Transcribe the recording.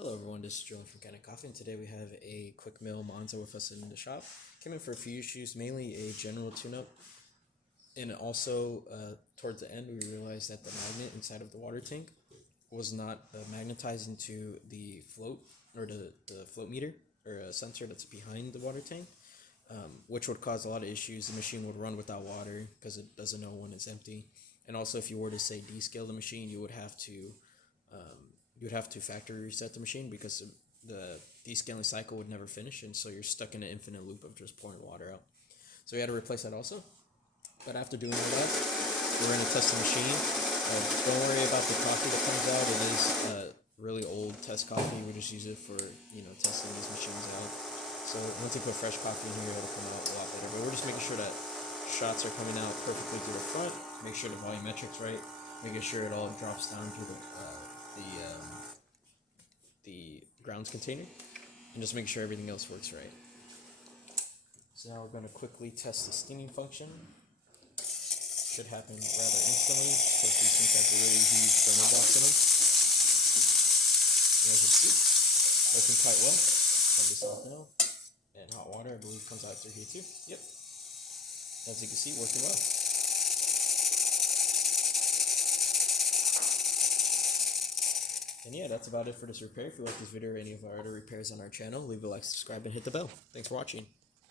Hello everyone, this is Joe from Kanen Coffee, and today we have a Quickmill Monza with us in the shop. Came in for a few issues, mainly a general tune-up, and also towards the end we realized that the magnet inside of the water tank was not magnetized into the float, or the float meter, or a sensor that's behind the water tank, which would cause a lot of issues. The machine would run without water because it doesn't know when it's empty, and also if you were to say descale the machine, you would have to factory reset the machine because the descaling cycle would never finish, and so you're stuck in an infinite loop of just pouring water out. So we had to replace that also. But after doing all that, we're going to test the machine. Don't worry about the coffee that comes out. It is really old test coffee. We just use it for testing these machines out. So once you put fresh coffee in here, it'll come out a lot better. But we're just making sure that shots are coming out perfectly through the front. Make sure the volumetric's right. Making sure it all drops down through the grounds container, and just make sure everything else works right. So now we're going to quickly test the steaming function. Should happen rather instantly because these things have a really huge thermal box in them. As you see, working quite well. Turn this off now. And hot water, I believe, comes out through here too. Yep. As you can see, working well. And yeah, that's about it for this repair. If you like this video or any of our other repairs on our channel, leave a like, subscribe, and hit the bell. Thanks for watching.